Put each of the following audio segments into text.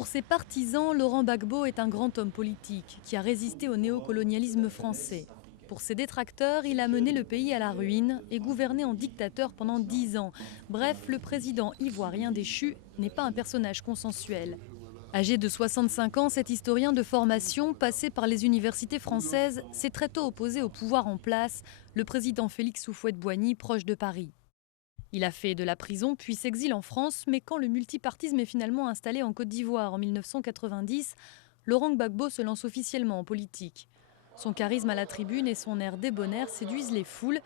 Pour ses partisans, Laurent Gbagbo est un grand homme politique qui a résisté au néocolonialisme français. Pour ses détracteurs, il a mené le pays à la ruine et gouverné en dictateur pendant 10 ans. Bref, le président ivoirien déchu n'est pas un personnage consensuel. Âgé de 65 ans, cet historien de formation, passé par les universités françaises, s'est très tôt opposé au pouvoir en place, le président Félix Houphouët-Boigny, proche de Paris. Il a fait de la prison puis s'exile en France, mais quand le multipartisme est finalement installé en Côte d'Ivoire en 1990, Laurent Gbagbo se lance officiellement en politique. Son charisme à la tribune et son air débonnaire séduisent les foules.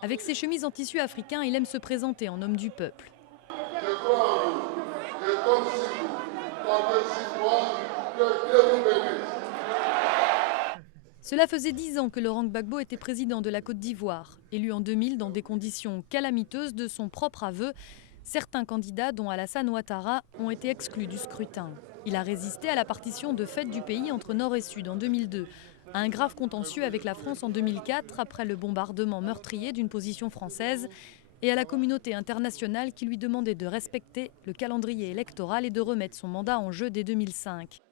Avec ses chemises en tissu africain, il aime se présenter en homme du peuple. Je crois en vous, je compte sur vous, comptez sur moi, que Dieu vous bénisse. Cela faisait 10 ans que Laurent Gbagbo était président de la Côte d'Ivoire. Élu en 2000 dans des conditions calamiteuses de son propre aveu, certains candidats, dont Alassane Ouattara, ont été exclus du scrutin. Il a résisté à la partition de fait du pays entre Nord et Sud en 2002, à un grave contentieux avec la France en 2004 après le bombardement meurtrier d'une position française et à la communauté internationale qui lui demandait de respecter le calendrier électoral et de remettre son mandat en jeu dès 2005.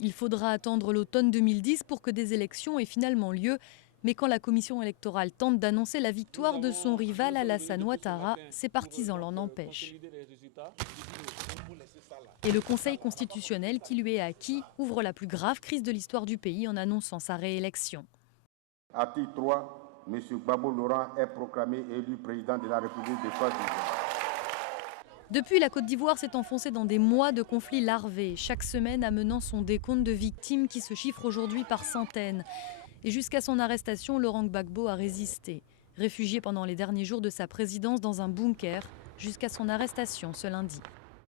Il faudra attendre l'automne 2010 pour que des élections aient finalement lieu. Mais quand la commission électorale tente d'annoncer la victoire de son rival Alassane Ouattara, ses partisans l'en empêchent. Et le Conseil constitutionnel qui lui est acquis ouvre la plus grave crise de l'histoire du pays en annonçant sa réélection. Article 3, M. Gbagbo Laurent est proclamé élu président de la République de Côte d'Ivoire. Depuis, la Côte d'Ivoire s'est enfoncée dans des mois de conflits larvés, chaque semaine amenant son décompte de victimes qui se chiffre aujourd'hui par centaines. Et jusqu'à son arrestation, Laurent Gbagbo a résisté, réfugié pendant les derniers jours de sa présidence dans un bunker, jusqu'à son arrestation ce lundi.